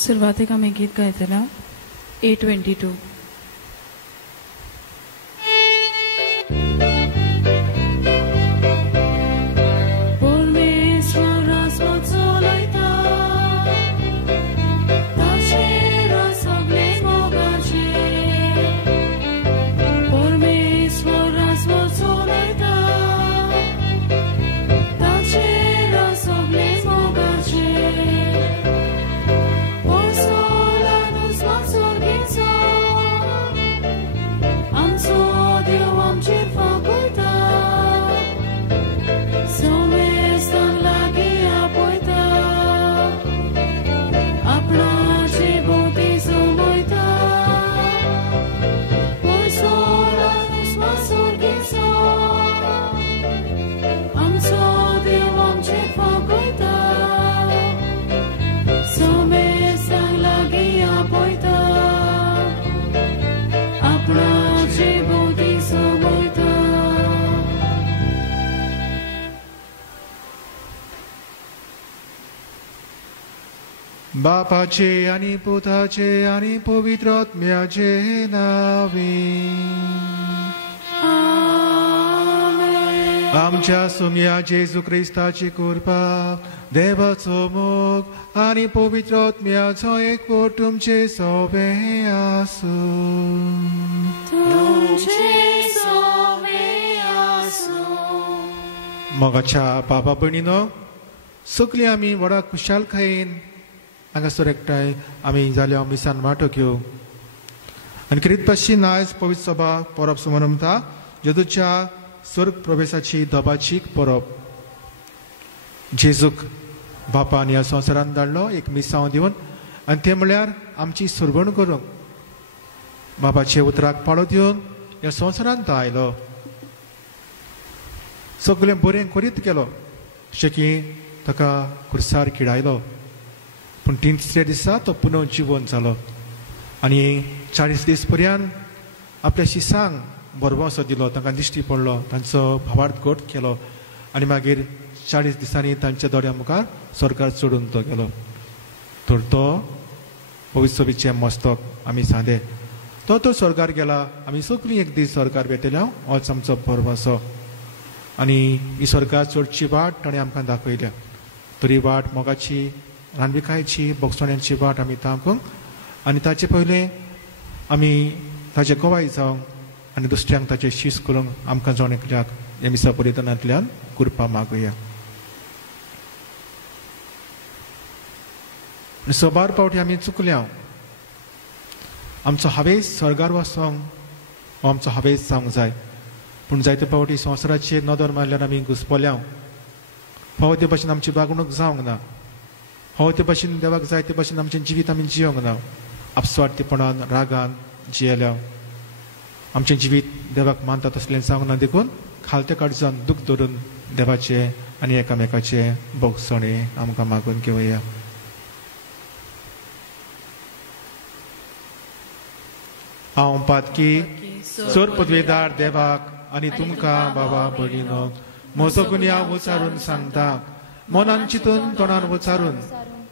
सुरुवातीक आमी गीत गायतले 822. बापाचे आणि पुताचे आणि पवित्र आत्म्याचे नावे. आमच्या सुम्या जेजू ख्रिस्ताची कृपा, देवाचो मोग आणि पवित्र आत्म्याचो एकवट तुमचे सोबे आसूं. मोगाच्या बाबा भयणीनो, सगळीं आमी व्हडा खुशालकायेन हांगासर एकठांय आमी जाल्या मिसान वांटो घेवं आनी करीत भाशेन आयज पवित्र सभा परब मनयता जेजूच्या स्वर्ग प्रवेशाची दबाचीक परब. जेजूक बापान ह्या संवसारांत धाडलो एक मिसांव दिवन आनी तें म्हळ्यार आमची सुरवण करूंक. बापाचे उतराक पाळो दिवन ह्या संवसारांत आयलो, सगळें बरें करीत गेलो, अशें की ताका खुर्सार किडायलो. पूण 3ऱ्या दिसा तो पुनः जिवन जालो आनी 40 दीस पर्यंत आपल्या शिसांक बरोबर असो दिलो, तांकां दिश्टी पडलो, तांचो भावार्थ घट केलो आनी मागीर 40 दिसांनी तांच्या दोळ्या मुखार स्वर्गार चडून तो गेलो. तर तो पवित्र सभेचें मस्तक आमी सांदे, तो स्वर्गार गेला. आमी सगळीं एक दीस स्वर्गार भेटल्या, होच आमचो पर्व असो. आनी ही स्वर्गार चडची वाट ताणें आमकां दाखयल्या. तरी वाट मोगाची, रानविकायची, बोगसोण्यांची वाट आमी तांकूंक आनी ताचे पयलें आमी ताचे गोवाय जावंक आनी दुसऱ्यांक ताचे शीस करूंक आमकां जावन एकल्याक हे मिसा बलिदानांतल्यान कृपा मागुया. सोबार पावटी आमी चुकल्या. आमचो हावेस स्वर्गार वचोंक हो आमचो हावेस जावंक जाय, पूण जायते पावटी संवसाराचेर नदर मारल्यार आमी घुसपल्या. फावो ते भाशेन आमची वागणूक जावंक ना, हो ते भाशेन देवाक जाय ते भाशेन आमचें जिवीत आमी जियोंक ना. आपस्वार्थीपणान रागान जियेल्या आमचें जिवीत देवाक मानता तसलें जावंक ना. देखून खालते काळजान दूख धरून देवाचे आनी एकामेकाचे बोगसणे आमकां मागून घेवया. हांव पातकी चोर पदवेदार देवाक आनी तुमकां बाबा भयणीनो म्हजो गुन्यांव उचारून सांगता. मनान चिंतून तोंडान उचारून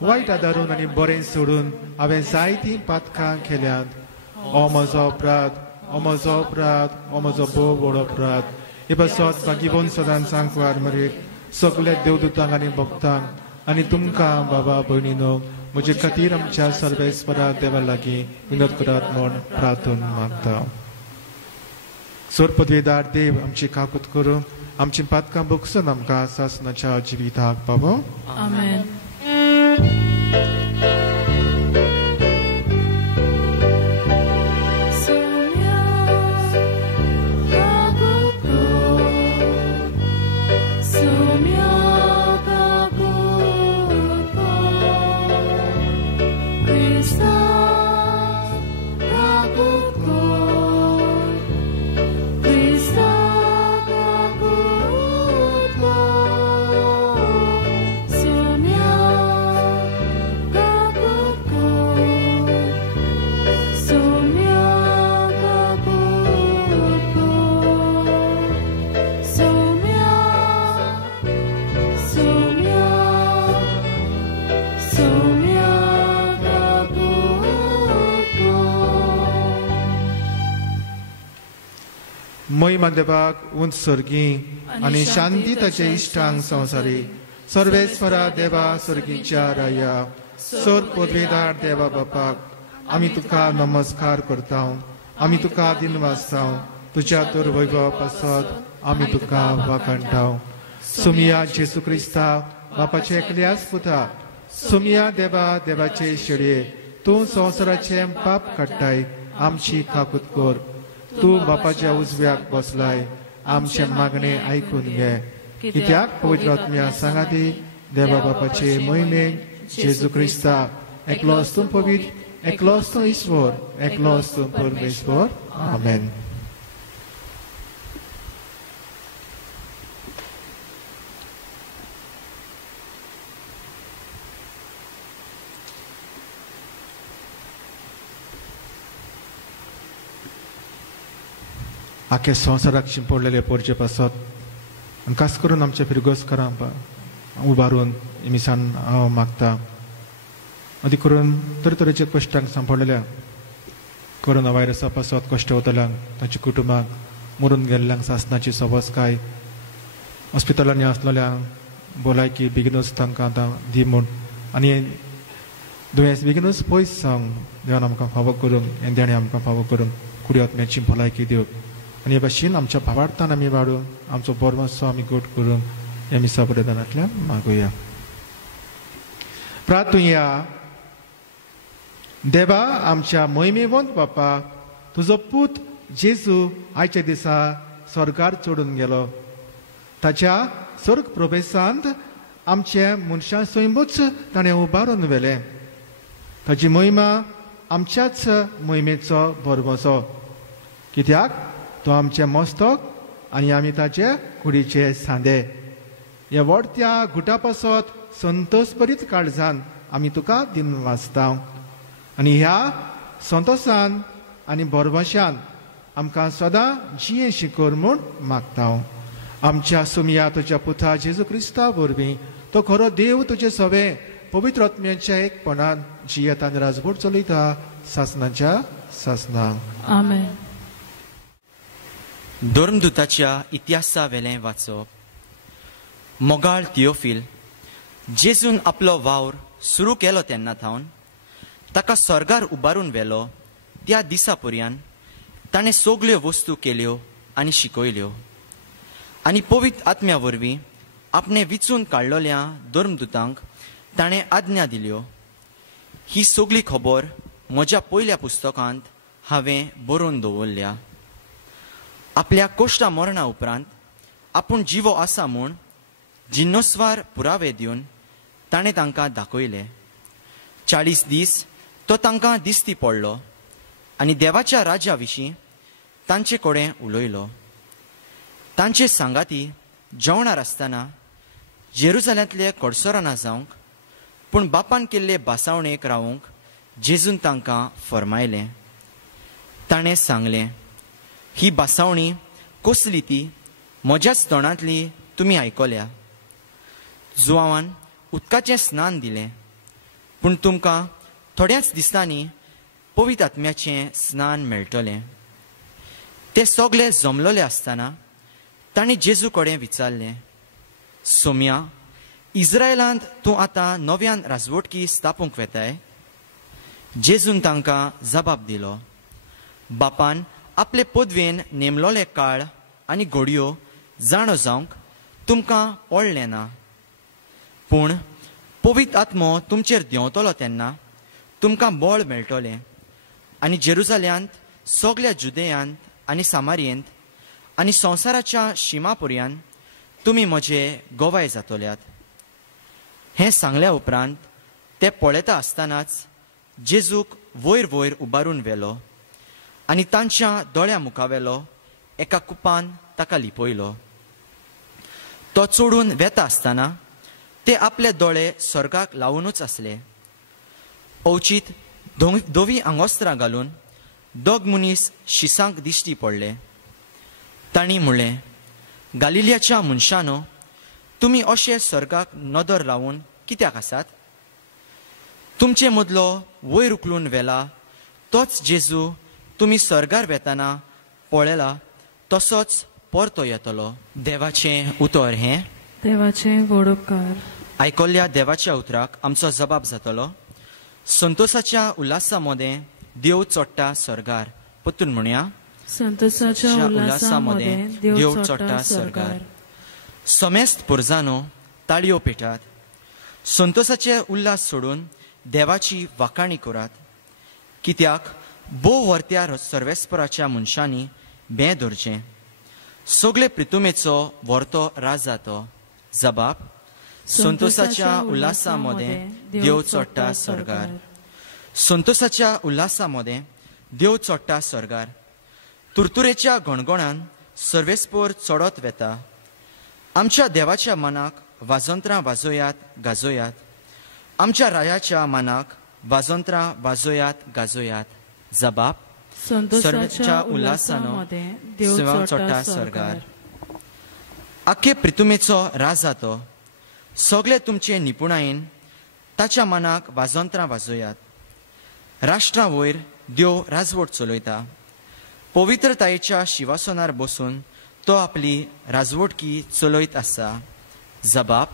वायट आदारून आनी बरें सोडून हांवें जायतीं पातकां केल्यात. हो म्हजो अपराध, हो म्हजो अपराध, हो म्हजो भोव व्हड अपराध. हे बसत बागीबोन सदांच सांगवार मरे सगल्या देवदूतांक आनी भक्तांक आनी तुमकां बाबा भयणीनो म्हजे खातीर आमच्या सर्वेस्परा देवा लागीं विनोद करात म्हूण प्रार्थना मागता. सोर पदवेदार देव आमची काकूत करूं, आमची पातकां बगसून आमकां सासणाच्या जिविताक पावो. आमेन. मोहिमा देवाक उंच सर्गी आनी शांती ताचे इश्टांक संवसारी सर्वेस्वरा देवा सर्गीच्या राया सोर पदवेदार देवा बापाक आमी तुका नमस्कार करता आमी तुका दिन वाजता तुज्या तर वैभव पासत आमी तुका वाखाणटा सुमिया जेसू क्रिस्ता बापाचे एकल्याच पुता सुमिया देवा देवाचे शेडये तूं संवसाराचे पाप काडटाय आमची काकूत कर तूं बापाच्या उजव्याक बसलाय आमचे मागणे आयकून घे कित्याक पवित्र आत्म्या सांगाती देवा बापाचे मोहिमेक जेजू क्रिस्ता एकलोच तूं पवित्र एकलोच तूं ईश्वर एकलोच तूं परमेश्वर आमेन. आखे संवसाराक शिंपडलेले पोरचे पासत आनी खास करून आमच्या फिरगोसकारां उबारून मिसान हांव मागता अदी करून तरेतरेचे कश्टांक सांपडलेल्या कोरोना व्हायरसा पासत कश्ट वतल्यांक तांच्या कुटुंबाक मरून गेल्ल्यांक सासणाची सवस्काय हॉस्पिटलांनी आसलेल्यांक भलायकी बेगीनूच तांकां आतां दी म्हूण आनी दुयेंस बेगीनूच पयस जावंक देवान आमकां फावो करूंक हें देणे आमकां फावो करूंक कुडी आत्म्याची भलायकी दिवप आनी हे भाशेन आमच्या भावार्थान आमी वाडून आमचो बरो मातसो आमी गोट करूंक ह्या मिसा बलिदानांतल्यान मागुया. प्रार्थुया. देवा आमच्या मोहिमेवंत बापा तुजो पूत जेजू आयच्या दिसा स्वर्गार चडून गेलो ताच्या स्वर्ग प्रवेशांत आमचे मनशां स्वयंभूच ताणें उबारून व्हेलें ताची मोहिमा आमच्याच मोहिमेचो भरवंसो कित्याक तो आमचे मस्तक आनी आमी ताचे कुडीचे सांदे ह्या व्हडत्या गुटा पासत संतोषभरीत काळजान आमी तुका दिन वाजता आनी ह्या संतोशान आनी बरवशान आमकां सदां जिये शिकोर म्हूण मागता. आमच्या सुमिया तुज्या पुता जेजू क्रिस्ता वरवीं तो खरो देव तुजे सवे पवित्र आत्म्याच्या एकपणान जियेत आनी राजभोट चलयता सासणाच्या सासणांक. आमेन. धर्मदुताच्या इतिहासा वेलें वाचप. मोगाळ थियोफील जेजून आपलो वावर सुरू केलो तेन्ना थावन ताका स्वर्गार उबारून व्हेलो त्या दिसा पर्यान ताणें सगल्यो वस्तू केल्यो आनी शिकयल्यो आनी पवित्र आत्म्या वरवीं आपणे विचून काडलोल्या धर्मदुतांक ताणें आज्ञा दिल्यो. ही सगळी खबर म्हज्या पयल्या पुस्तकांत हांवें बरोवन दवरल्या. आपल्या कोश्टा मरणा उपरांत आपूण जिवो आसा म्हूण जिन्नोस्वार पुरावे दिवन ताणें तांकां दाखयले. 40 दीस तो तांकां दिसती पडलो आनी देवाच्या राज्या विशीं तांचे कडेन उलयलो. तांचे सांगाती जेवणार आसतना जेरुजाल्यांतले कडसरां जावंक पूण बापान केल्ले बासावणेक रावूंक जेजून तांकां फरमायलें. ताणें सांगलें ही बासावणी कसली ती म्हज्याच तोंडांतली तुमी आयकल्या. जुआवान उदकाचें स्नान दिलें पूण तुमकां थोड्याच दिसांनी पवित्र आत्म्याचें स्नान मेळटलें. ते सगळे जमलोले आसतना तांणी जेजू कडेन विचारलें सोम्या इस्रायलांत तूं आतां नव्यान राजवटकी स्थापूंक वेताय. जेजून तांकां जबाब दिलो बापान आपले पदवेन नेमलोले काळ आनी घडयो जाणो जावंक तुमकां पडलें ना पूण पवित्र आत्मो तुमचेर देंवतलो तेन्ना तुमकां बळ मेळटलें आनी जेरुजाल्यांत सगळ्या जुदेयांत आनी सामारियेंत आनी संवसाराच्या शिमा पर्यंत तुमी म्हजे गोवाय जातल्यात. हें सांगल्या उपरांत ते पळयता आसतनाच जेजूक वयर वयर उबारून व्हेलो आनी तांच्या दोळ्या मुखावेलो एका कुपान ताका लिपयलो. तो चोडून वेता आसतना ते आपले दोळे स्वर्गाक लावूनच आसले. अवचीत दोवी आंगोस्त्रां घालून दोग मनीस शिसांक दिश्टी पडले. तांणी म्हणलें गालिलियाच्या मनशांनो तुमी अशे स्वर्गाक नदर लावून कित्याक आसात? तुमचे मदलो वयर उखलून व्हेला तोच जेजू तुमी स्वर्गार वेताना पळयला तसोच परतो येतलो. देवाचें उतर हें देवाचें व्हड उपकार. आयकल्ल्या देवाच्या उतराक आमचो जबाब जातलो. संतोषाच्या उल्हासा मदें देव चोडटा स्वर्गार. पत्तून म्हणया, संतोषाच्या उल्हासामध्ये देव चोडटा स्वर्गार. समेस्त पुरजानो ताळयो पेटात. संतोषाचे उल्हास सोडून देवाची वाखाणी करात. कित्याक भोव वर्त्या सर्वेस्पराच्या मनशांनी बें धरचें. सगळे प्रितुमेचो व्हरतो राज जातो. जबाब, संतोषाच्या उल्हासामध्ये देव चोडटा स्वर्गार. संतोषाच्या उल्हासामध्ये देव चोडटा स्वर्गार. तुरतुरेच्या गणगणान सर्वेस्पोर चडत वेता. आमच्या देवाच्या मनाक वाजोंत्रां वाजोयात गाजोयात. आमच्या रायाच्या मनाक वाजोंत्रां वाजोयात गाजोयात. जबाब, सर्वेच्या उल्हासानो देव चोडटा स्वर्गार. आख्खे प्रितुमेचो राज जातो. सगळे तुमचे निपुणायेन ताच्या मनाक वाजोंत्रां वाजोयात. राष्ट्रां वयर देव राजवट चलयता. पवित्रतायेच्या शिवासनार बसून तो आपली राजवटकी चलयत आसा. जबाब,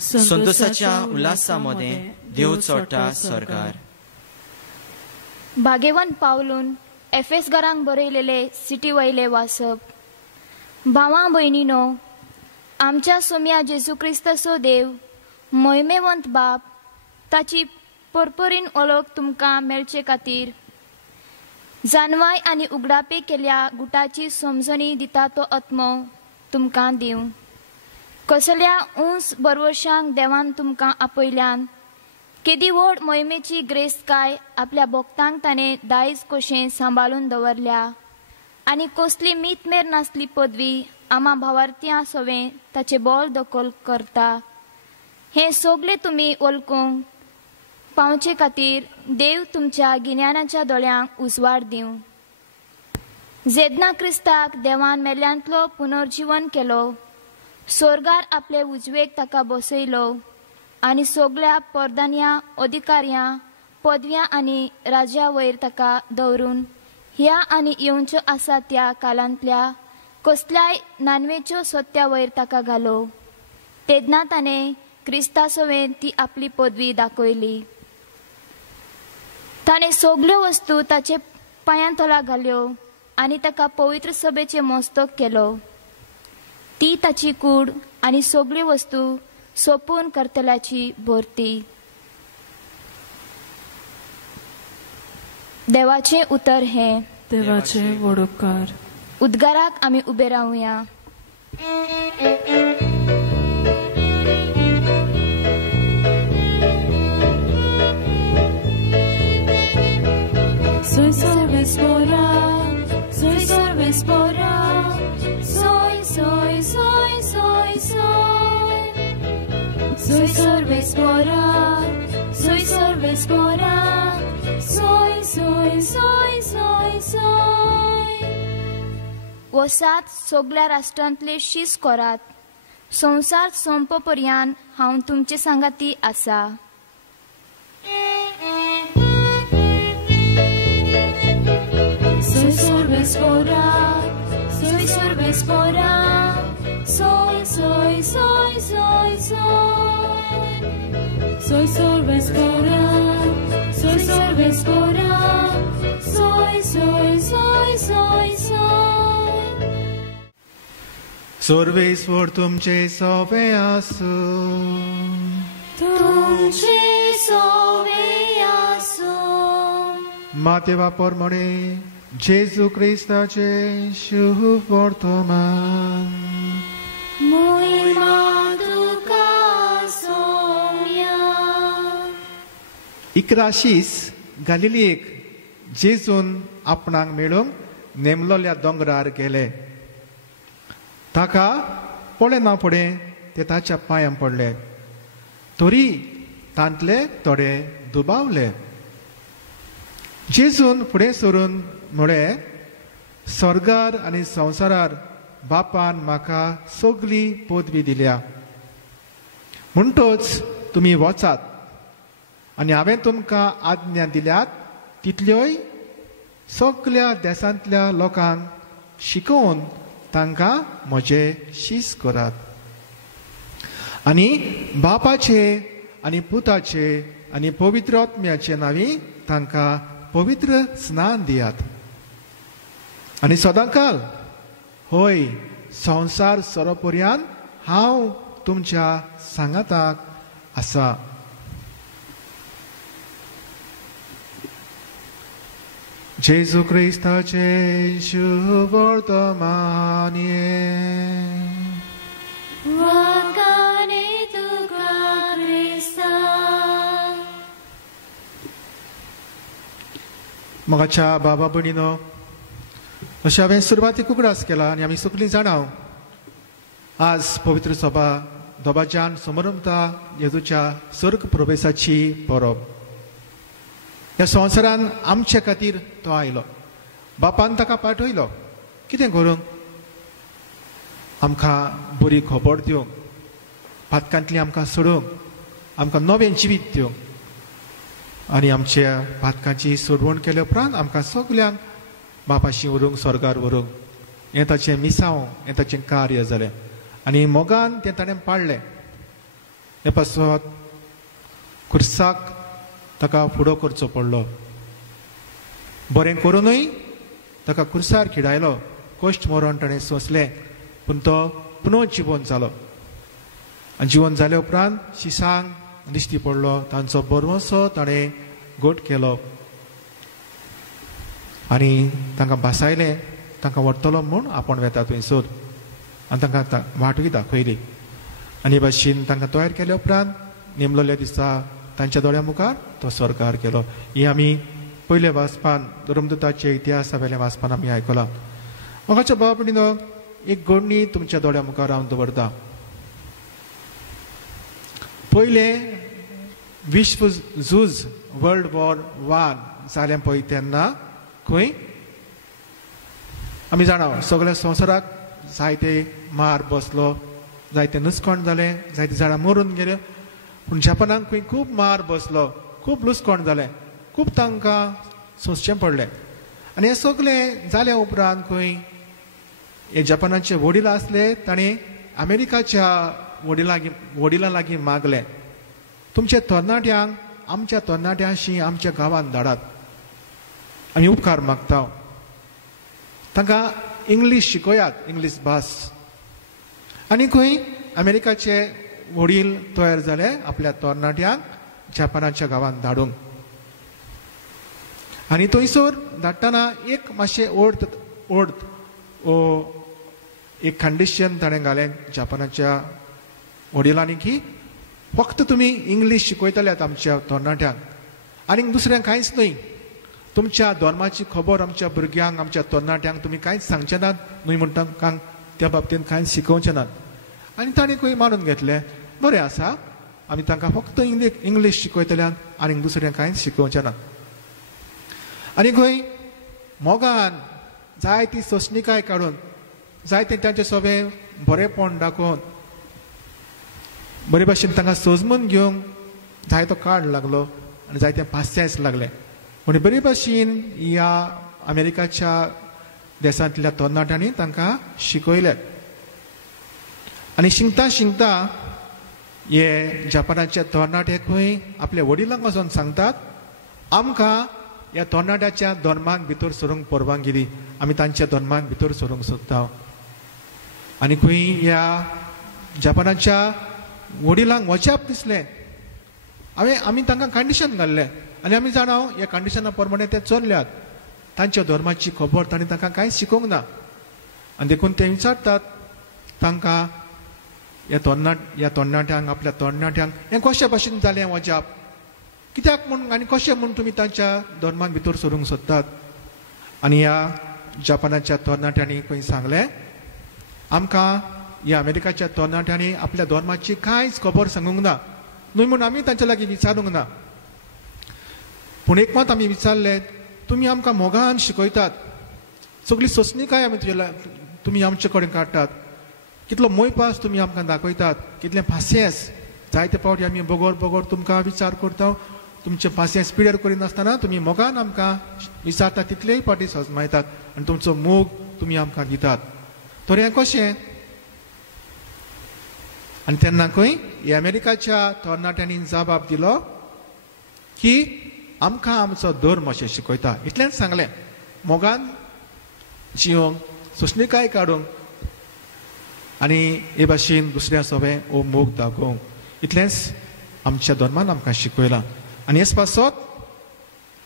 संतोषाच्या उल्हासामध्ये देव चोडटा स्वर्गार. भाग्यवान पावलून एफेसकारांक बरयलेले सिटी वयले वाचप. भावां भयणीनो, आमच्या सोम्या जेजू क्रिस्ताचो देव, महिमेवंत बाप, ताची परपरीन ओळख तुमकां मेळचे खातीर जानवाय आनी उगडापे केल्या गुटाची समजणी दिता तो आत्मो तुमकां दिवं. कसल्या उंच बरवशांक देवान तुमकां आपयल्यान केदी व्हड मोहिमेची ग्रेस्त काय आपल्या भक्तांक ताणें दायज कशें सांबाळून दवरल्या. आनी कसली मीतमेर नासली पदवी आम्हा भावार्थ्यां सवें ताचे बोल दखल करता. हें सगळें तुमी वळखूंक पावचे खातीर देव तुमच्या गिन्यानाच्या दोळ्यांक उजवाड दिवं. जेदना क्रिस्ताक देवान मेल्यांतलो पुनर्जीवन केलो, स्वर्गार आपले उजवेक ताका बसयलो आनी सगळ्या परदान्या अधिकाऱ्यां पदव्यां आनी राज्या वयर ताका दवरून ह्या आनी येवच्यो आसा त्या कालांतल्या कसल्याय नानवेच्यो सत्या वयर ताका घालो. तेदना ताणें क्रिस्ता सवें ती आपली पदवी दाखयली. ताणें सगल्यो वस्तू ताचे पांयां तळा घाल्यो आनी ताका पवित्र सभेचे मस्तक केलो. ती ताची कूड आनी सगल्यो वस्तू सोपून करतल्याची भरती. देवाचे उतर हें देवाचे व्हड उपकार. उद्गाराक आमी उबे रावया. Soy Sorvespora, soy Sorvespora, soy, soy, soy, soy, soy. Soy Sorvespora, soy Sorvespora, soy, soy, soy, soy, soy. वसात सगळ्या राष्ट्रांतले शीस करात. संवसार संप पर्यान हांव तुमचे सांगाती आसा. Soy Sorvespora, soy Sorvespora, soy, soy, soy, soy, soy. Soy Sorvespora, soy Sorvespora, soy, soy, soy, soy, soy. सर्वेस्वर तुमचे सवे आसू. तुमचे सवे आसू. मातेवा परमणे जेजू क्रिस्ताचे शुभ वर्तमान. महिमा तुका सोम्या. इकराशीस गालिलीक जेजून आपणाक मेळूंक नेमलोल्या दोंगरार गेले. ताका पळय ना पळय ते ताच्या पांयां पडले. तरी तांतले थोडे दुबावले. जेजून फुडें सरून म्हळें, स्वर्गार आनी संवसारार बापान म्हाका सगली पदवी दिल्या. म्हणटोच तुमी वचात आनी हांवें तुमकां आज्ञा दिल्यात तितल्योय सगळ्या देशांतल्या लोकांक शिकोवन तांकां म्हजें शीस करात आनी बापाचे आनी पुताचे आनी पवित्र आत्म्याचे नांवी तांकां पवित्र स्नान दियात आनी सदांकाल होय संवसार सोरोपर्यंत हांव तुमच्या सांगाताक आसा. जेजू क्रिस्ताचे शुभ वर्तमान वाकाने तुका क्रिस्ता. मोगाच्या बाबा भयणीनो, अशें हांवें सुरवातीक उगडास केला आनी आमी सगळीं जाणां आज पवित्र सभा दोबाज्यान समारंभता येजूच्या स्वर्ग प्रवेशाची परब. ह्या संवसारान आमचे खातीर तो आयलो, बापान ताका पाठयलो कितें करूंक? आमकां बरी खबर दिवंक, पातकांतली आमकां सोडूंक, आमकां नवें जिवीत दिवंक आनी आमच्या पातकांची सोडवण केल्या उपरांत आमकां सगल्यांक बापाशी व्हरूंक, स्वर्गार व्हरूंक. हें ताचें मिसांव, हें ताचें कार्य जालें आनी मोगान तें ताणें पाळलें. हे पासत खुर्साक ताका फुडो करचो पडलो. बरें करूनय ताका खुर्सार खिडायलो, कश्ट मरण ताणें सोंसलें, पूण तो पुनः जिवन जालो आनी जिवन जाल्या उपरांत शिसांक दिश्टी पडलो. तांचो बरवसो ताणें गोट केलो आनी तांकां भासायलें, तांकां व्हरतलो म्हूण आपूण वेता थंयसर आनी तांकां वाटूय दाखयली. आनी भाशेन तांकां तयार केल्या उपरांत नेमलेल्या दिसा तांच्या दोळ्या मुखार तो स्वर्गार गेलो. ही आमी पयले वाचपान धर्मदूताचे इतिहासा वेल्या वाचपान आमी आयकलां. मोगाच्या बाब भयणीनो, एक घडणी तुमच्या दोळ्या मुखार हांव दवरतां. पयले विश्व झूज वर्ल्ड वॉर 1 जालें पळय तेन्ना खंय आमी जाणा सगळ्या संवसाराक जायते मार बसलो, जायते नुस्काण जालें, जायते झाडां मरून गेले. पूण जपानाक खंय खूब मार बसलो, खूब लुस्काण जालें, खूब तांकां सोंसचें पडलें. आनी हें सगळें जाल्या उपरांत खंय हे जपानाचे वडील आसले, ताणें अमेरिकाच्या वडिलां लागीं मागलें, तुमच्या तरणाट्यांक आमच्या तरणाट्यांशी आमच्या गांवांत धाडात, आमी उपकार मागता. तांकां इंग्लीश शिकयात, इंग्लीश भास. आनी खंय अमेरिकाचे वडील तयार जाले आपल्या तरणाट्यांक जपानाच्या गांवांत धाडूंक. आनी थंयसर धाडटना एक मातशें ओर्द एक कंडिशन ताणें घालें जपानाच्या वडिलांनी की फक्त तुमी इंग्लीश शिकयतल्यात आमच्या तरणाट्यांक आनी दुसरें कांयच न्हय. तुमच्या धर्माची खबर आमच्या भुरग्यांक, आमच्या तरणाट्यांक तुमी कांयच सांगचे नात न्हय म्हूण तांकां त्या बाबतींत कांयच शिकोवचे नात. आनी ताणें खंय मानून घेतलें, बरें आसा, आमी तांकां फक्त इंग्लीश शिकयतल्यात आनी दुसरें कांयच शिकोवचें ना. आनी खंय मोगान जायती सोंसणिकाय काडून, जायते तांचें सगळें बरेंपण दाखोवन बरे भाशेन तांकां सजमून घेवंक जायतो काळ लागलो आनी जायते पास्येंस लागलें. पूण बरे भाशेन ह्या अमेरिकाच्या देशांतल्या तरणाट्यांनी तांकां शिकयलें. आनी शिंगता शिंगता हे जपानाचे तरणाटे खंय आपल्या वडिलांक वचोन सांगतात, आमकां ह्या तरणाट्याच्या धर्माक भितर सरूंक परवानगी दी, आमी तांच्या धर्माक भितर सरूंक सोदता. आनी खंय ह्या जपानाच्या वडिलांक वचाप दिसलें. आमी तांकां कंडिशन घाल्लें आनी आमी जाणा ह्या कंडिशना प्रमाणे ते चल्ल्यात. तांच्या धर्माची खबर तांणी तांकां कांयच शिकोवंक ना. आनी देखून ते विचारतात तांकां, ह्या तरणाट्यांक, आपल्या तरणाट्यांक हें कशे भाशेन जालें वचप, कित्याक म्हूण आनी कशें म्हूण तुमी तांच्या धर्माक भितर सरूंक सोदतात. आनी ह्या जपानाच्या तरणाट्यांनी खंय सांगलें, आमकां ह्या अमेरिकाच्या तरणाट्यांनी आपल्या धर्माची कांयच खबर सांगूंक ना न्हय म्हूण आमी तांच्या लागीं विचारूंक ना. पूण एक मात आमी विचारलें, तुमी आमकां मोगान शिकयतात, सगळी सोंसणिकाय आमी तुमी आमचे कडेन काडटात, कितलो मोयपास तुमी आमकां दाखयतात, कितलें पासियेंस. जायते फावटी आमी बगोर तुमकां विचार करता, तुमचे पासियेंस पिड्यार करिनासतना तुमी मोगान आमकां विचारतात, तितलेय फावटी सजमायतात आनी तुमचो मोग तुमी आमकां दितात. तर हें कशें आनी तेन्ना खंय अमेरिकाच्या तरणाट्यांनी जबाब दिलो की आमकां आमचो धर्म अशें शिकयता इतलेंच सांगलें मोगान जिवंक सोंसणीकाय काडूंक आनी हे भाशेन दुसऱ्या सगळें हो मोग दाखोवंक इतलेंच आमच्या धर्मान आमकां शिकयलां आनी हेच पासत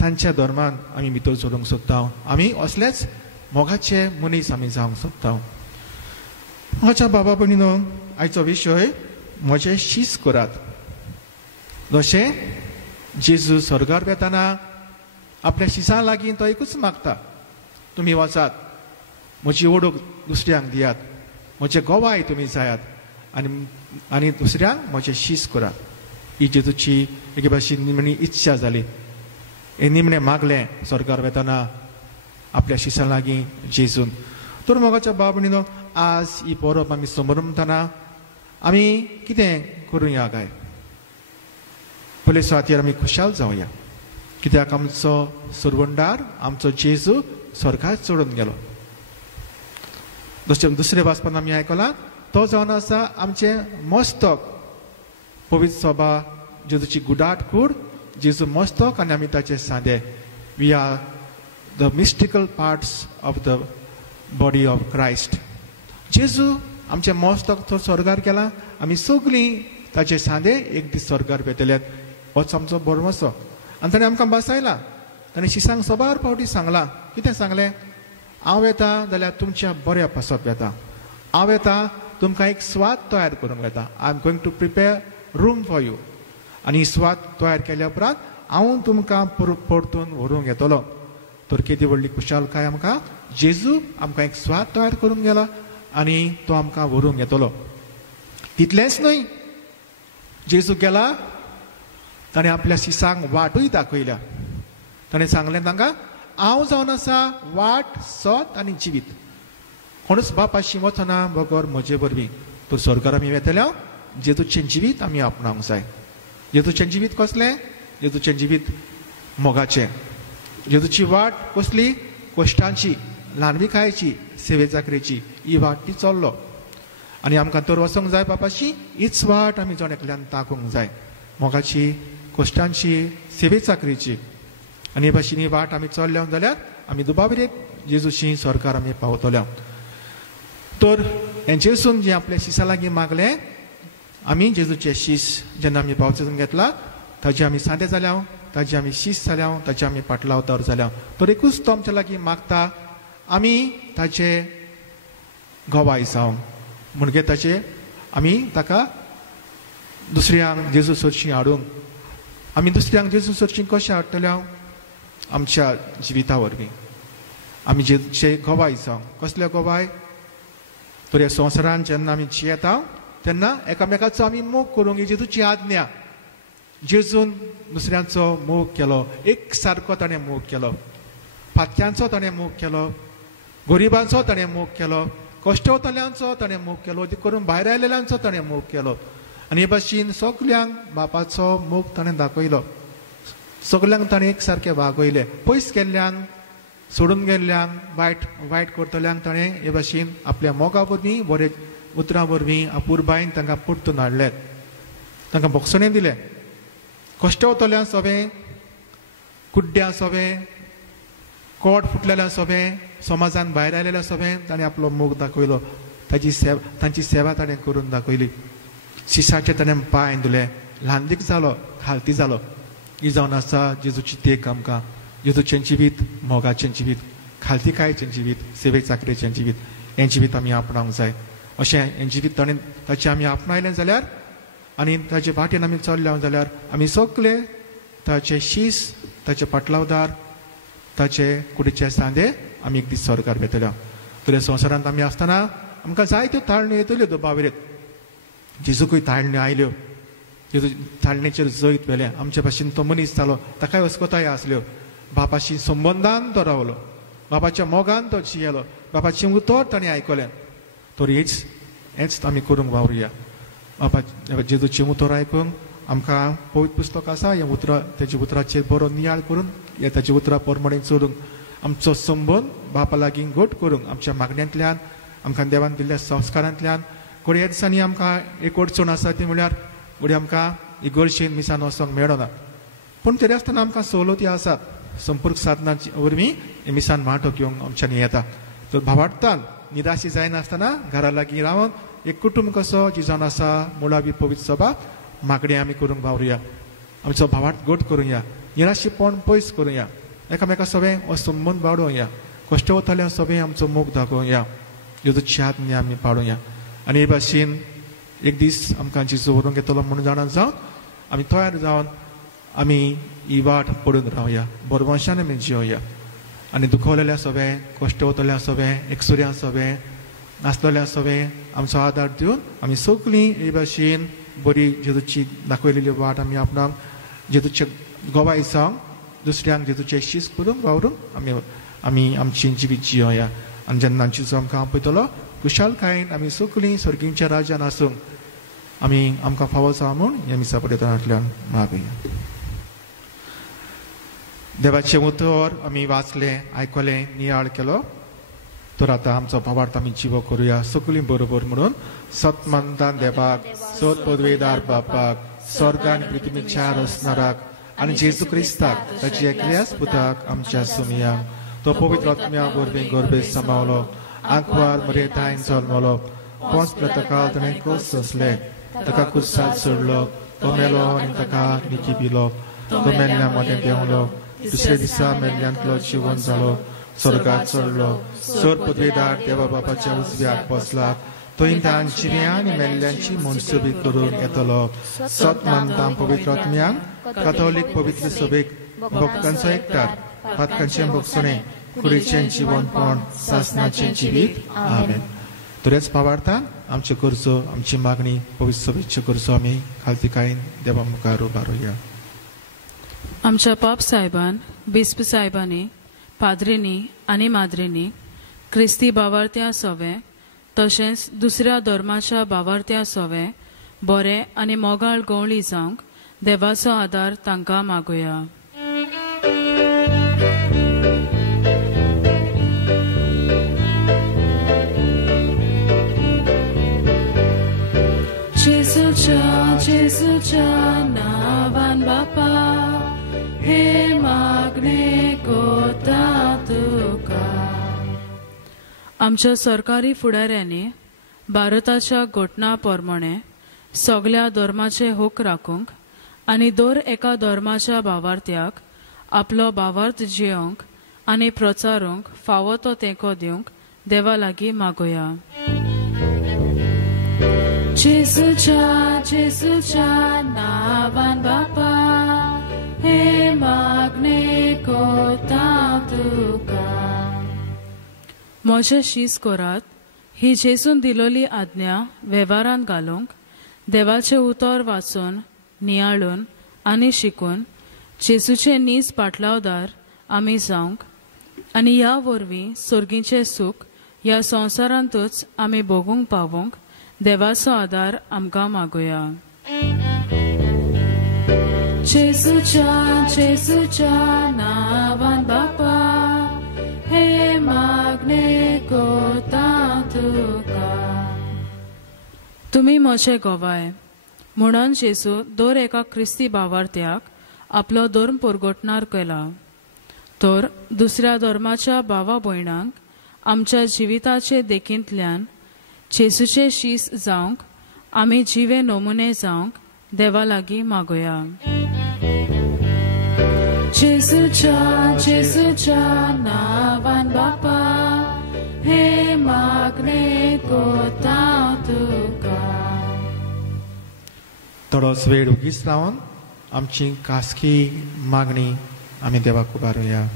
तांच्या धर्मान आमी भितर सोडूंक सोदता आमी असलेच मोगाचे मनीस आमी जावंक सोदता म्हज्या बाबा भयणीनो आयचो विशय म्हजें शीस करात जशें जेजू स्वर्गार वेताना आपल्या शिसां लागीं तो एकूच मागता तुमी वचात म्हजी ओळख दुसऱ्यांक दियात म्हजे गोवाय तुमी जायात आनी दुसऱ्यांक म्हजें शीस करात ही जेजूची एके भाशेन निमणी इच्छा जाली हे निमणें मागलें स्वर्गार वेताना आपल्या शिसां लागीं जेजून तर मोगाच्या बाब भयणीनो आज ही परब आमी समोर म्हणटना आमी कितें करुया काय पयले सुवातेर आमी खुशाल जावया कित्याक आमचो सुरवंडार आमचो जेजू स्वर्गार चडून गेलो जशें दुसरे वाचपान आमी आयकलां तो जावन आसा आमचें मस्तक पवित्र सभा जेजूची गुडाट कूड जेजू मस्तक आनी आमी ताचे सांदे we are the mystical parts of the body of Christ जेजू आमचे मस्तक तो स्वर्गार गेला आमी सगळीं ताचे सांदे एक दीस स्वर्गार वेतल्यात होच आमचो बोरमोसो आनी ताणें आमकां बसयला ताणें शिसांक सबार फावटी सांगलां कितें सांगलें हांव येता जाल्यार तुमच्या बऱ्या पासत येता हांव येता तुमकां एक स्वाद तयार करूंक येता I am going to prepare room for you आनी स्वाद तयार केल्या उपरांत हांव तुमकां परतून व्हरूंक येतलो तर कितें व्हडली खुशालकाय आमकां जेजू आमकां एक स्वाद तयार करूंक गेला आनी तो आमकां व्हरूंक येतलो तितलेंच न्हय जेजू गेला ताणें आपल्या शिसांक वाटूय दाखयल्या ताणें सांगलें तांकां हांव जावन आसा वाट सत आनी जिवीत कोणूच बापाशी वचना बगर म्हजे वरवीं तर स्वर्गार आमी वेतल्या जेजूचें जिवीत आमी आपणावंक जाय जेजूचें जिवीत कसलें जेजूचें जिवीत मोगाचें जेजूची वाट कसली कश्टांची ल्हानविकायेची सेवे चाकरेची ही वाट ती चल्लो आनी आमकां तर वचोंक जाय बापाशी हीच वाट आमी जण एकल्यान ताकोवंक जाय मोगाची कश्टांची सेवे चाकरेची आनी हे भाशेन ही वाट आमी चल्ल्या जाल्यार आमी दुबावरेक जेजूची स्वर्गार आमी पावतल्या तर हें जेजून जें आपल्या शिसा लागीं मागलें आमी जेजूचे शीस जेन्ना आमी बावचेजून घेतला ताजे आमी सांदे जाल्या ताजे आमी शीस जाल्या ताजे आमी पाटलावतार जाल्या तर एकूच तो आमच्या लागीं मागता आमी ताचे गोवाय जावं म्हणजे ताचे आमी ताका दुसऱ्यांक जेजू सोदची हाडूंक आमी दुसऱ्यांक जेजू सोदची कशें हाडटल्या आमच्या जिविता वरवीं आमी जेजूचे गोवाय जावं कसले गोवाय तर ह्या संवसारांत जेन्ना आमी जियेता तेन्ना एकामेकाचो आमी मोग करूंक ही जेजूची आज्ञा जेजून दुसऱ्यांचो मोग केलो एक सारको ताणें मोग केलो फातक्यांचो ताणें मोग केलो गरिबांचो ताणें मोग केलो कश्टवतल्यांचो ताणें मोग केलो ती करून भायर आयलेल्यांचो ताणें मोग केलो आनी हे भाशेन सगल्यांक बापाचो मोग ताणें दाखयलो सगल्यांक ताणें एक सारकें वागयलें पयस गेल्ल्यांक सोडून गेल्ल्यांक वायट करतल्यांक ताणें हे भाशेन आपल्या मोगा वरवीं बरे उतरां वरवीं अपुरबायेन तांकां परतून हाडलें तांकां भोगसणें दिलें कश्टवतल्यां सवें कुड्ड्यां सवें कोट फुटलेल्या सवें समाजान भायर आयलेल्या सवें ताणें आपलो मोग दाखयलो तांची सेवा ताणें करून दाखयली शिसाचे ताणें पांय दिले ल्हानदीक जालो खालती जालो ही जावन आसा जेजूची देख आमकां जेजूचें जिवीत मोगाचें जिवीत खालतीकायेचें जिवीत सेवे चाकरेचें जिवीत हें जिवीत आमी आपणावंक जाय अशें हें जिवीत ताणें ताचें आमी आपणायलें जाल्यार आनी ताचे वाटेन आमी चल्ल्या जाल्यार आमी सगळे ताचे शीस ताचे पाटलावदार ताचे कुडीचे सांदे आमी एक दीस स्वर्गार वेतल्या तर संवसारांत आमी आसतना आमकां जायत्यो ताळण्यो येतल्यो दुबावरेक जेजूकूय ताळण्यो आयल्यो जेजू ताळणेचेर जैत वेलें आमचे भाशेन तो मनीस जालो ताकाय अस्कोताय आसल्यो बापाशी संबंदान तो रावलो बापाच्या मोगान तो जियेलो बापाचें उतर ताणें आयकलें तर हेंच आमी करूंक वावरुया बापा जेजूचें उतर आयकूंक आमकां पवित्र पुस्तक आसा हें उतरां तेच्या उतराचेर बरो नियाळ करून हे ताच्या उतरां प्रमाणे चलूंक आमचो संबंद बापा लागीं घट करूंक आमच्या मागण्यांतल्यान आमकां देवान दिल्ल्या संस्कारांतल्यान घोडी ह्या दिसांनी आमकां एक अडचण आसा ती म्हळ्यार घोडी आमकां इगर्जेन मिसान वचोंक मेळना. पूण तरी आसतना आमकां सवलती आसात. संपर्क साधनांचे वरवीं हे मिसान वांटो घेवंक आमच्यांनी येता. तर भावार्थान निराशी जायनासतना घरा लागीं रावन एक कुटुंब कसो जी जावन आसा मुळावी पवित्र सभा मागणी आमी करूंक वावरुया. आमचो भावार्थ घट करुया. निराशीपण पयस करुया. एकामेका सगळें हो संबंद वाडोवया. कश्ट वताल्या सगळें आमचो मोग दाखोवया. जेजूची आज्ञा आमी पाळुया. आनी हे भाशेन एक दीस आमकां जेजू व्हरून घेतलो म्हणून जाणां जावन आमी तयार जावन आमी ही वाट पडून रावया. बरवंशान आमी जियोया. आनी दुखवलेल्या सगळें कश्ट वतल्या सगळें एकसुऱ्या सगळें नासलेल्या सगळें आमचो आदार दिवन आमी सगळीं हे भाशेन बरी जेजूची दाखयलेली वाट आमी आपणाक जेजूचे गोवाय जावंक दुसऱ्यांक जेजूचे शीस करून वावरूंक आमी आमची जिवीत जियोया. आनी जेन्ना जेजू आमकां आपयतलो कुशालकायेन आमी सगळीं सर्गींच्या राज्यान आसूंक आमी आमकां फावो जावं म्हूण ह्या मिसा पडयतनांतल्यान मागुया. देवाचें उतर आमी वाचलें आयकलें नियाळ केलो. तर आतां आमचो भावार्थ आमी जिवो करुया सगळीं बरोबर म्हणून सतमंतान देवाक सत पदवेदार बापाक स्वर्गान पृथ्वीच्या रचणाराक आनी जेजू क्रिस्ताक ताची एकल्याच पुताक आमच्या सुमयांक तो पवित्र आत्म्या वरवीं गर्भेत सांबाळलो आंखवार मर्यादायेन जल्मलो पोंच प्रतकाल ताणें कस सोंसले ताका कुर्सार चडलो तो मेलो आनी ताका निकी पिलो तो मेल्ल्या मदें देंवलो दुसऱ्या दिसा मेल्ल्यांतलो जिवन जालो स्वर्गात चडलो सर पदवेदार देवा बापाच्या उजव्याक बसला थंय तान जिव्या आनी मेल्ल्यांची मनसुबी करून येतलो. सतमंतां पवित्र आत्म्यांक कातोलीक पवित्र सभेक भक्तांचो एकठार पातकांचें भोगसणें कुडीचें जिवनपण सासणाचें जिवीत आमेन. तुरेच भावार्थान आमच्यो गरजो आमची मागणी पवित्र सभेच्यो गरजो आमी खालतीकायेन देवा मुखार उबारुया. आमच्या पाप साहेबान बिस्प साहेबांनी पाद्रींनी आनी माद्रींनी क्रिस्ती भावार्थ्या सवे तशेंच दुसऱ्या धर्माच्या भावार्थ्या सवे बरे आनी मोगाळ गवळी जावंक देवाचो आदार तांकां मागुया. जेजूच्या नांवान बापा हे मागणे कोता तुका. आमच्या सरकारी फुडाऱ्यांनी भारताच्या घटना प्रमाणे सगळ्या धर्माचे हूक राखूंक आनी दर एका धर्माच्या भावार्थ्याक आपलो भावार्थ जियोंक आनी प्रचारूंक फावो तो तेंको दिवंक देवा लागीं मागुया. जेजूच्या नांवान बापा हे मागणे कोता तुका. म्हजे शीस कोरात ही जेजून दिलोली आज्ञा वेव्हारान घालूंक देवाचे उतर वाचून नियाळून आनी शिकून जेजूचे नीज पाटलावदार आमी जावंक आनी ह्या वरवीं सर्गीचें सूख ह्या संवसारांतूच आमी भोगूंक पावूंक देवाचो आदार आमकां मागुया. जेजूच्या नांवान बापा हे मागणे कोता तुका. तुमी म्हजे गोवाय म्हणून जेजू दर एका क्रिस्ती भावार्थ्याक आपलो धर्म परगटणार केला. तर दुसऱ्या धर्माच्या भावा भयणांक आमच्या जिविताचे देखींतल्यान जेजूचे शीस जावंक आमी जिवे नमुने जावंक देवा लागीं मागुया. जेजूच्या नांवान बापा हे मागणे कोता तुका. थोडोच वेळ उगीच रावन आमची खासगी मागणी आमी देवाक उबारुया.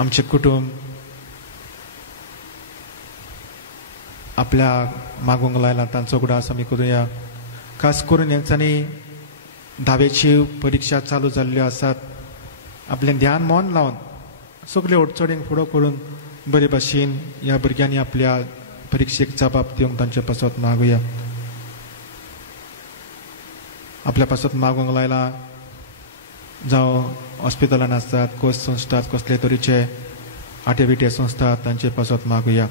आमचे कुटुंब आपल्या मागूंक लायला तांचो उगडास आमी करुया. खास करून हेंच्यांनी धावेची परिक्षा चालू जाल्ल्यो आसात. आपलें ध्यान मन लावन सगळ्यो अडचणींक फुडो करून बरे भाशेन ह्या भुरग्यांनी आपल्या परिक्षेक जबाब दिवंक तांचे पासत मागुया. आपल्या पासत मागूंक लायला जावं हॉस्पिटलान आसतात कोर्स संस्थात कसले तरेचे आटे संस्था तांचे पासत मागुया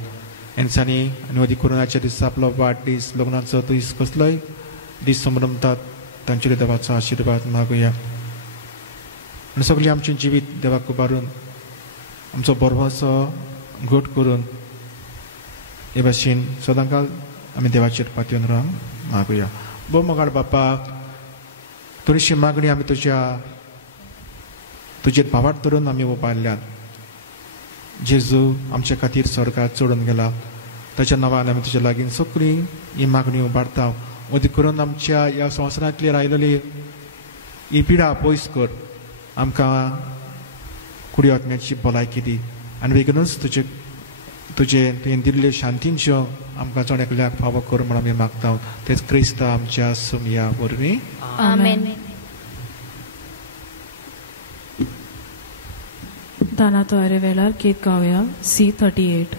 एनसांनी आनी मदीं कोरोनाच्या दिसा आपलो वाडदीस लग्नाचो दीस कसलोय दीस संभ्रमतात तांचेर देवाचो आशिर्वाद मागुया आनी सगळीं आमचें जिवीत देवाक उबारून आमचो बरोसो घट करून हे भाशेन सदांकाळ आमी देवाचेर पातयेवन रावंक मागुया बो मोगाळ बापा थोडीशी मागणी आमी तुजेर भावार्थ धरून आमी उबारल्यात जेजू आमच्या खातीर स्वर्गात चडून गेला ताच्या नांवान आमी तुज्या लागीं सगळीं ही मागणी उबारता मदीं करून आमच्या ह्या संवसारांतली आयिल्ली ही पिडा पयस कर आमकां कुडी आत्म्याची भलायकी दी आनी बेगीनूच तुजे तुवें दिल्ल्यो शांतींच्यो आमकां चड एकल्याक फावो कर म्हण आमी मागता तेच क्रिस्ता आमच्या सुमया वरवीं आमेन. दानातो अरे वेळार गीत गावया C38.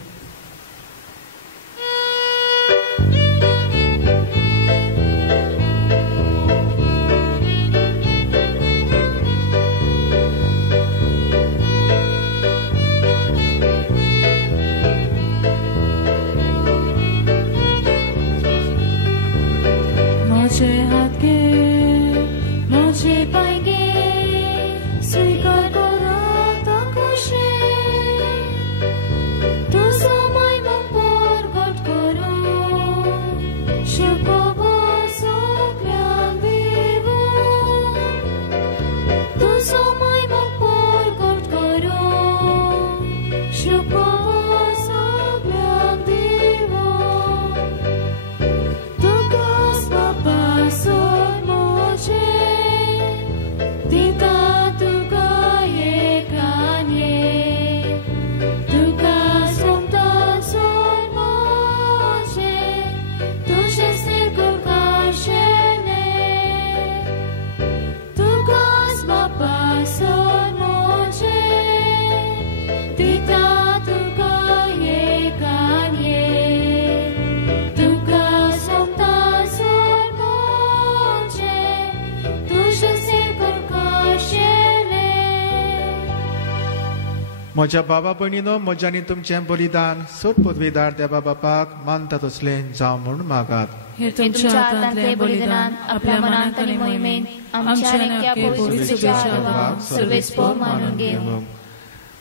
म्हज्या बाबा भयणीनो म्हज्यानी तुमचें बलिदान सोड पदवीदार देवा बापाक मानता तसलें जावं म्हूण मागात. हे तुमच्या हातांतलें बलिदान आपल्या मनांत आनी मोहिमेन आमच्या नेमक्या पवित्रतेच्या आदाराक सर्वेस्पर मानून घेवं.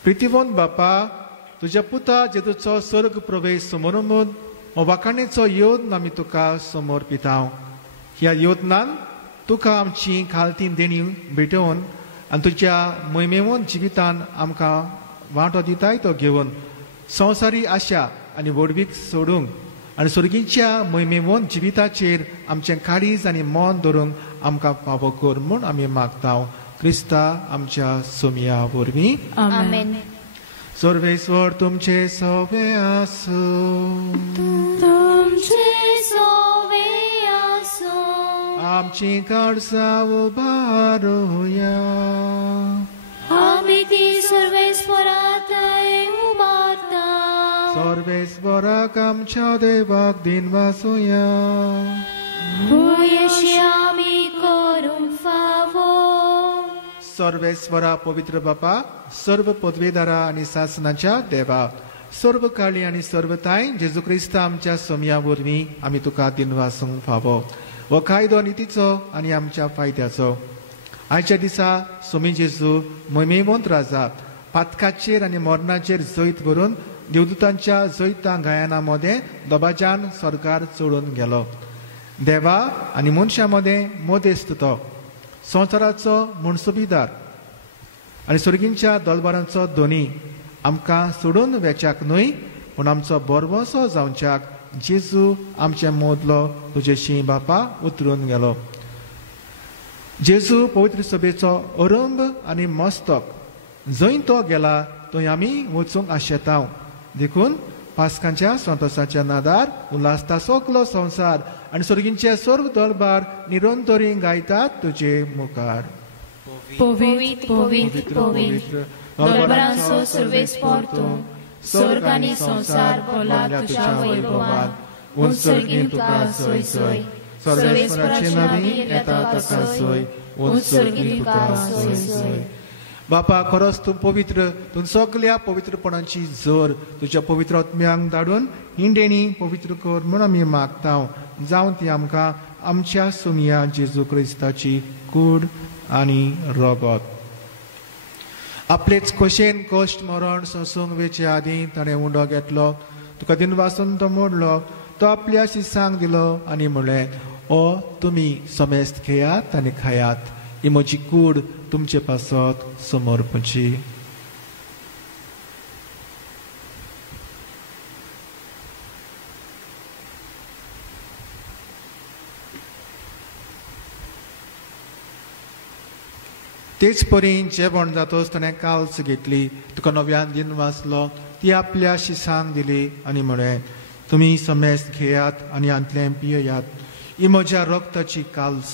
प्रितीवंत बापा तुज्या पुता जेजूचो स्वर्ग प्रवेश समोरून मोबाकाणेचो योद्न आमी तुका समर्पितां. ह्या योजनान तुका आमची खालती देणी भेटोवन आनी तुज्या मोहिमेवंत जिवितान आमकां वांटो दिताय तो घेवन संवसारी आशा आनी वडवीक सोडूंक आनी सुर्गीच्या मोहिमेवंत जिविताचेर आमचें काळीज आनी मन धरूंक आमकां फावो कर म्हूण आमी मागता. क्रिस्ता आमच्या सोमया वरवीं आमेन. सर्वेस्वर तुमचे सवे आसूं. तुमचे सवे आसूं. आमची काळजां उबारुया. आमी ती सर्वेस्परांत उबारता. सर्वेस्पराक आमच्या देवाक दिन वासुया. भुयशी आमी करूंक फावो. सर्वेस्वरा पवित्र बापा सर्व पदवीदारा आनी शासनाच्या देवा सर्व काळी आनी सर्वताय जेजू क्रिस्ता आमच्या सोमया वरवीं आमी तुका दिन वासूंक फावो. हो कायदो नितीचो आनी आमच्या फायद्याचो. आयच्या दिसा सोमी जेजू मोहिमेवंत राजा पातकाचेर आनी मरणाचेर जैत व्हरून देवदूतांच्या जैता गायना मदें दोबाज्यान सरकार चडून गेलो. देवा आनी मनशां मदें मोदेस्त तो संवसाराचो मुणसुबीदार आनी सुर्गींच्या दलबारांचो धोनी आमकां सोडून वेचाक न्हय पूण आमचो बरवसो जावच्याक जेजू आमचे मोदलो तुजेशी बापा उतरून गेलो. जेजू पवित्र सभेचो अरंभ आनी मस्तक जंय तो गेला थंय आमी वचूंक आशेता. देखून पास्कांच्या संतोसाच्या नादार उल्हासता सगलो संवसार आनी सुर्गींचे सर्व दरबार निरंतरी गायतात तुजे मुखार. पवित्र पवित्र पवित्र दरबारांचो सर्वेस्पर तूं. स्वर्ग आनी संवसार भोला तुज्या वैभवान. उत्सर्गीं तुका सोय सोय. सर्वेस्पराचे नवी येता ताका सोय उत्सर्गी तुका सोय सोय बापा खरोच तूं पवित्र तूं सगळ्या पवित्रपणाची जोर तुज्या पवित्र आत्म्यांक धाडून हिंडेनी पवित्र कर म्हूण आमी मागता जावं ती आमकां आमच्या सुमिया जेजू क्रिस्ताची कूड आनी रगत आपलेच खोशेन कश्ट मरण सोसूंक वेचे आदीं ताणें उंडो घेतलो तुका दिनवासून तो मोडलो तो आपल्या शिसांक दिलो आनी म्हणलें ओ तुमी समेस्त घेयात आनी खायात ही म्हजी कूड तुमचे पासत समर्पची तेच परी जेवण जातोच ताणें काल्स घेतली तुका नव्यान दिन वाचलो ती आपल्या शिसांक दिली आनी म्हळें तुमी समेस्त घेयात आनी हांतलें पियेयात ही म्हज्या रक्ताची काल्स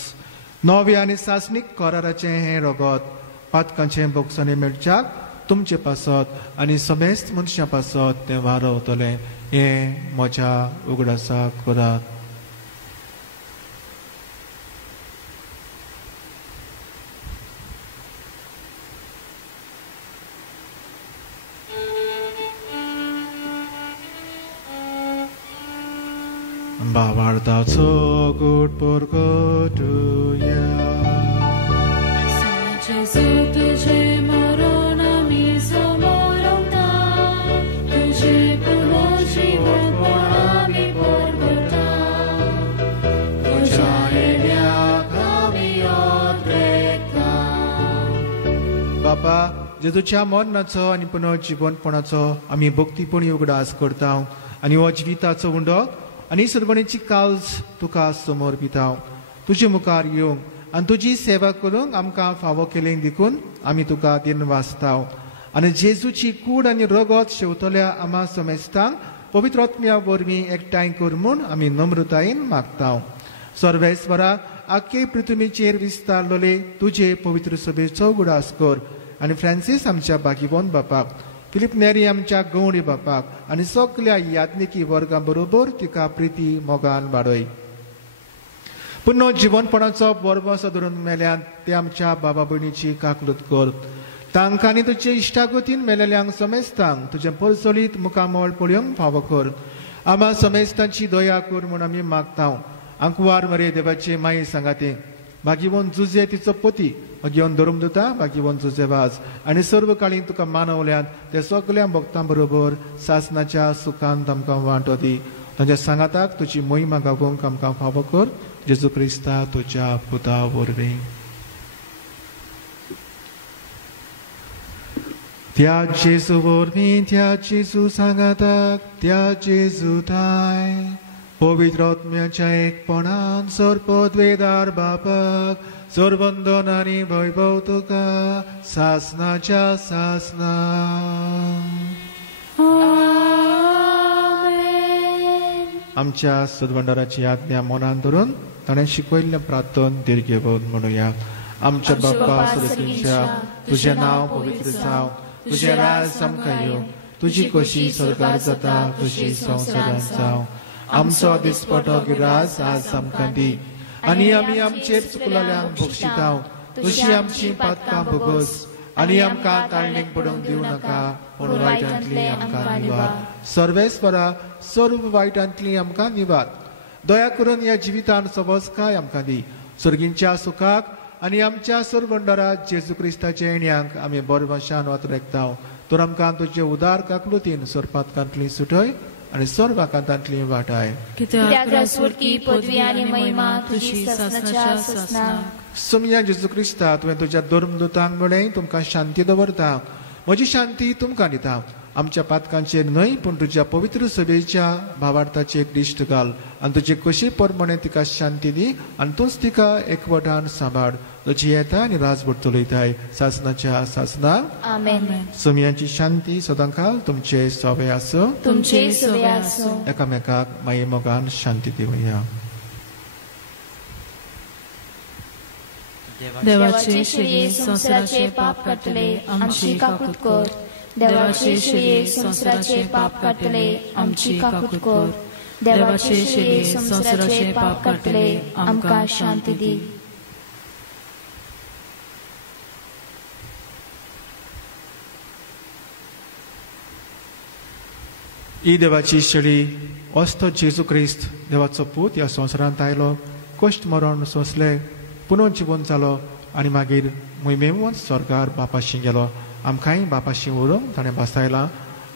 नवे आनी सासणीक कराराचें हें रगत पातकांचें बोगसांनी मेळच्याक तुमचे पासत आनी समेस्त मनशां पासत तें वारवतलें हें म्हज्या उगडासाक करात Bavardaco good porgotuya Jesu tuje morona mi somorota Tuje puno život porami porgota Tuja elia kami odrekta Bapa जेजूच्या मरणाचो आनी पुनर्जीवनपणाचो आमी भक्तीपणी उगडास करता आनी हो जिविताचो उंडो आनी सर्वणेची काल्स तुका समर्पिता तुजे मुखार येवंक आनी तुजी सेवा करूंक आमकां फावो केलें देखून आमी तुका दिन वाचता आनी जेजूची कूड आनी रगत शेवतल्या आमा समेस्तांक पवित्र आत्म्या वरवीं एकठांय कर म्हूण आमी नम्रतायेन मागता सर्वेस्वरा आख्खे पृथ्वीचेर विस्तारलोले तुजे पवित्र सभेचो उगडास कर आनी फ्रांसीस आमच्या बागीवोन बापाक फिलिप नेरी आमच्या गवळी बापाक आनी सगळ्या यात्निकी वर्गां बरोबर तिका प्रिती मोगान वाडय पुन्हा जीवनपणाचो बरबसो धरून मेल्यान ते आमच्या बाबा भयणीची काकलूत कर तांकां आनी तुजे इश्टागतीन मेलेल्यांक समेस्तांक तुजें परसलीत मुखामळ पळोवंक फावो कर आमा समेस्तांची दया कर म्हूण आमी मागता आंकवार मरे देवाचे माये सांगाते भागीवोन जुजे तिचो पती भागीवोन धर्मदूता भागीवोन जुजेवाज आनी सर्व काळी तुका मानवल्यान ते सगळ्या भक्तां बरोबर सासनाच्या सुखांत आमकां वांटो दी तांच्या सांगाताक तुजी महिमा गावोवंक आमकां फावो कर जेजू क्रिस्ता तुज्या पुता वरवीं त्या जेजू वरवीं त्या जेजू सांगाताक त्या जेजू थाय पवित्र आत्म्याच्या एकपणान सर्पद्वेदार बापाक सर्वंदन आनी वैभव तुका सासनाच्या सासना आमच्या सदवंडराची आज्ञा मनान धरून ताणें शिकयल्लें प्रार्थन दीर्घेवून म्हणुया आमच्या बाप्पा सुरक्षेच्या तुजें नांव पवित्र जावं तुजें राज सामकें येवं तुजी कशी सरकार जाता तशी संवसारांत जावं आमचो दिसपटो गिरास आज आमकां दी आनी आमी आमचेर चुकलेल्यांक बक्षिता तशी आमची पातकां भोगोस आनी आमकां ताळणेक पडोवंक दिवं नाका पूण वायटांतली आमकां निवार सर्वेस्वरा सर्व वायटांतली आमकां निवार दया करून ह्या जिवितान सबोसकाय आमकां दी सर्गींच्या सुखाक आनी आमच्या सर्वंडरा जेजू क्रिस्ताच्या येण्याक आमी बरे भाशेन वात रेखता तर आमकां तुजे उदार काकलुतीन सर्पातकांतली सुटय आनी सर्वाकांतांतली वाटाय कित्याक स्वर्गी पदवी आनी महिमा तुजी सासनाच्या सासनाक सोमिया जेजू क्रिस्ता तुवें तुज्या धर्मदूतांक म्हळें तुमकां शांती दवरता म्हजी शांती तुमकां दिता आमच्या पातकांचेर न्हय पूण तुज्या पवित्र सभेच्या भावार्थाचेर दिश्ट घाल आनी तुजे कशे परमणे तिका शांती दी आनी तूंच तिका एकवटान सांबाळ तुजी येता आनी राजभर चलयताय सासनाच्या सासनाक आमेन सोमियांची शांती सदांकाळ तुमचे सोबे आसूं तुमचे सोबे आसूं एकामेकाक माये मोगान शांती दिवया देवाचे शिरे संसाराचे पाप काटले आमची काकूत कर देवाचे शिरे संसाराचे पाप काटले आमची काकूत कर देवाचे शेले संवसाराचे पाप काडटले आमकां शांती दी. ही देवाची शेळी असतो जेजू क्रिस्त देवाचो पूत ह्या संवसारांत आयलो, कश्ट मरण सोंसले, पुनः जिवन जालो आनी मागीर मोहिमेंत स्वर्गार बापाशी गेलो. आमकांय बापाशी व्हरूंक ताणें बसयलां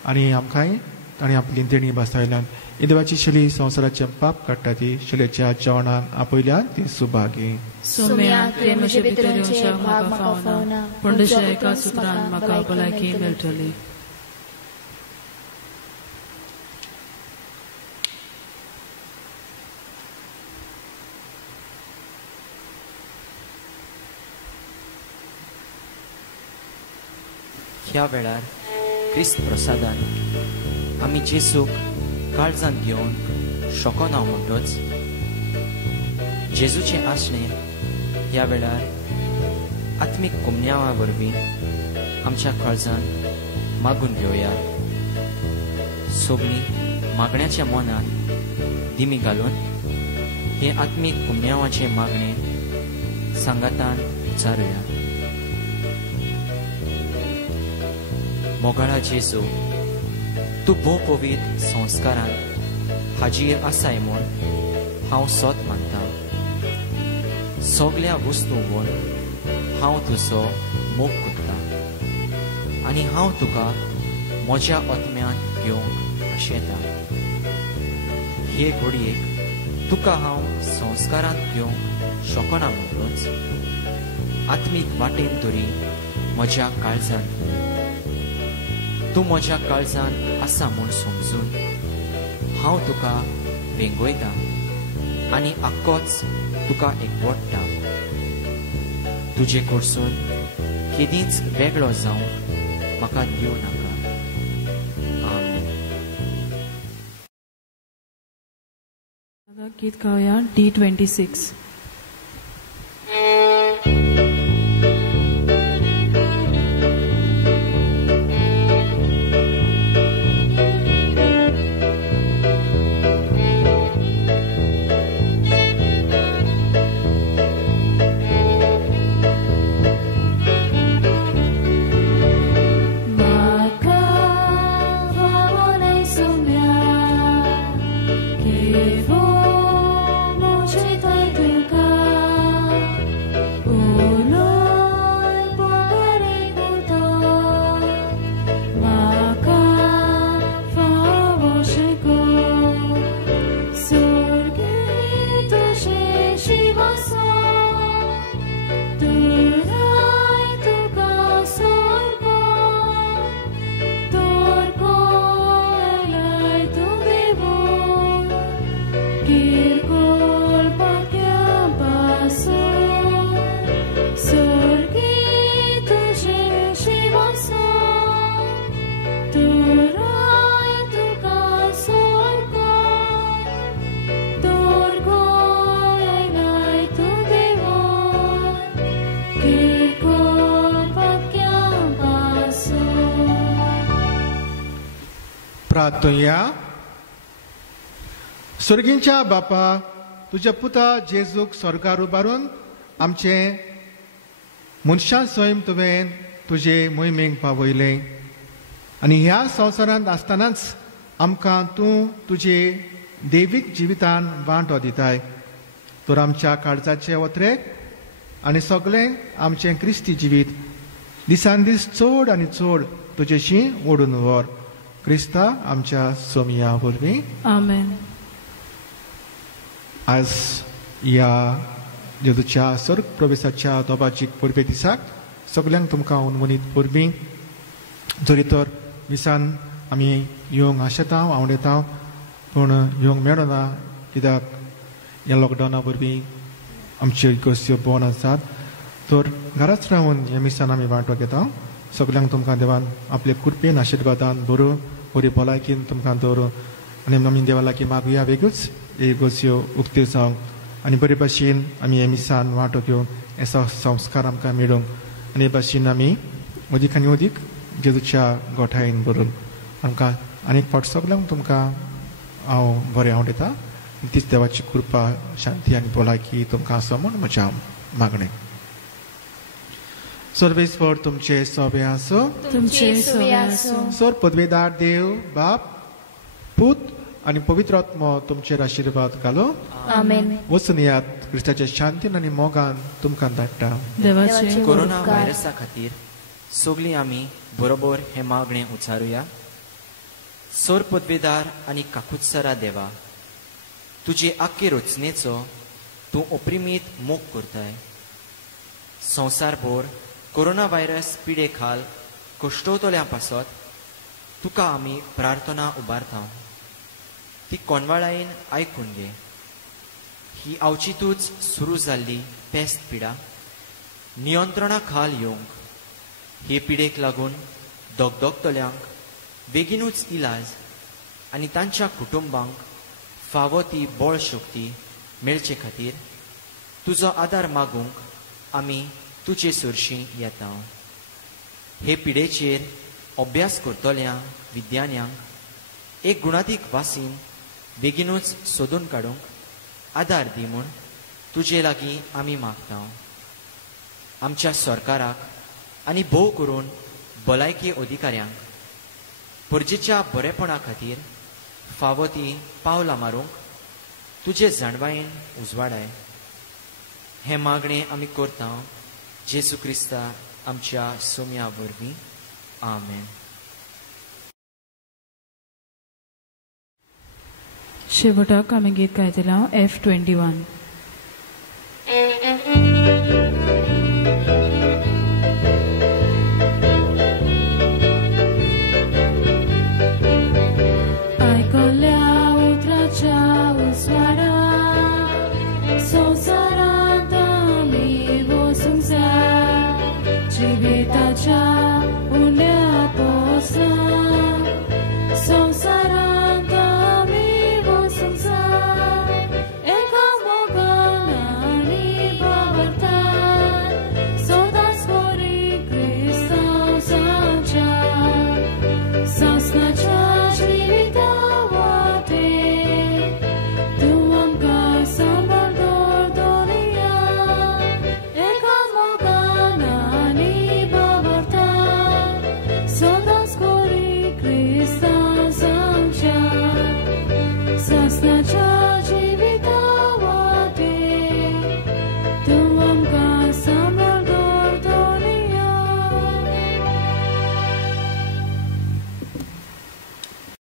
आनी आमकांय ताणें आपली देणी बसयल्यान. ही देवाची शेळी संवसाराचे पाप काडटा ती शेळयेच्या जेवणान आपयल्यान ती सुभागी. सोम्या ते म्हजे भितर येवचें म्हाका फावना, पूण दुसऱ्या एका सुत्रान म्हाका भलायकी मेळटली. ह्या वेळार क्रिस्त प्रसादान आमी जेसूक काळजांत घेवन शोकोन हांव म्हणटोच जेजूचें आसणें ह्या वेळार आत्मीक कुमन्यावा वरवीं आमच्या काळजांत मागून घेवया. सगळीं मागण्याच्या मनान दिमी घालून हे आत्मीक कुमन्यावाचें मागणें सांगातान विचारुया. मोगाळा जेजू, तूं भोव पवित्र संस्कारान हाजीर आसाय म्हूण हांव सोत मानता. सगळ्या वस्तूंवन हांव तुजो मोग करतां आनी हांव तुका म्हज्या आत्म्यान घेवंक आशेता. हे घडयेक तुका हांव संस्कारांत घेवंक शकना म्हणटूच आत्मीक वाटेन तरी म्हज्या काळजांत तूं म्हज्या काळजांत आसा म्हूण समजून हांव तुका वेंगोयता आनी आख्खोच तुका एकवटता. तुजे कडसून केदींच वेगळो जावंक म्हाका दिवं नाका. आमेन. गीत गावया D26. प्रार्थया. स्वर्गींच्या बापा, तुज्या पुता जेजूक स्वर्गार उबारून आमचे मनशां सैम तुवें तुजे मोहिमेक पावयले आनी ह्या संवसारांत आसतनाच आमकां तूं तुजे दैवीक जिवितान वांटो दिताय. तर आमच्या काळजाचे वत्रेक आनी सगळें आमचें क्रिस्ती जिवीत दिसान दीस चड आनी चड तुजेशी ओडून व्हर. क्रिस्ता आमच्या सोमिया वरवीं. आमेन. आज ह्या जेजूच्या स्वर्ग प्रवेशाच्या दोबाचीक परबे दिसाक सगळ्यांक तुमकां उनमनीत परबीं. जरी तर विसान आमी येवंक आशेता आवडटा पूण येवंक मेळना कित्याक ह्या लॉकडावना वरवीं आमच्यो इगर्ज्यो बंद आसात. तर घराच रावन हे मिसान आमी वांटो घेता. सगळ्यांक तुमकां देवान आपले कृपेन आशिर्वादान बरो बरी भलायकीन तुमकां दवरूं आनी आमी देवा लागीं मागुया वेगळ्योच इगर्ज्यो उक्त्यो जावंक आनी बरे भाशेन आमी हे मिसान वांटो घेवन हे संस्कार आमकां मेळूंक आनी हे भाशेन आमी अदीक आनी अदीक जेजूच्या गोठायेन बरोवन आमकां आनीक फावट सगळ्यांक तुमकां हांव बरें हांव दिता तीच देवाची कृपा शांती आनी भलायकी तुमकां आसूं म्हूण म्हज्या मागणें सर्वेस्वर तुमचे सोबे आसूं तुमचे सोबे आसूं सर पदवेदार देव बाप पूत आनी पवित्र आत्मो तुमचेर आशिर्वाद घालो आमेन. वचून यात क्रिस्ताच्या शांतीन आनी मोगान तुमकां धाडटा देवाचे कोरोना व्हायरसा खातीर सगळीं आमी बरोबर हे मागणें उचारुया. सोर पदवेदार आनी काकुत्सरा देवा, तुजे आख्खे रचनेचो तूं अप्रिमीत मोग करताय. संवसारभर कोरोना व्हायरस पिडे खाल कश्टवतल्या पासत तुका आमी प्रार्थना उबारता. ती कोणवाळायेन आयकून घे. ही आवचितूच सुरू जाल्ली पेस्त पिडा नियंत्रणा खाल येवंक, हे पिडेक लागून दोगदोगतल्यांक बेगीनूच इलाज आनी तांच्या कुटुंबांक फावो ती बळ शक्ती मेळचे खातीर तुजो आदार मागूंक आमी तुजे सुरशीं येता. हे पिडेचेर अभ्यास करतल्या विद्यान्यांक एक गुणातीक वासीन बेगीनूच सोदून काडूंक आदार दी म्हूण तुजे लागीं आमी मागता. आमच्या सरकाराक आनी भोव करून भलायकी अधिकाऱ्यांक परजेच्या बरेपणा खातीर फावो ती पावलां मारूंक तुजे जाणवायेन उजवाडाय. हे मागणें आमी करता जेजू क्रिस्ता आमच्या सोम्या वरवीं. आमेन. शेवटाक आमी गीत गायतलें F21. Snatch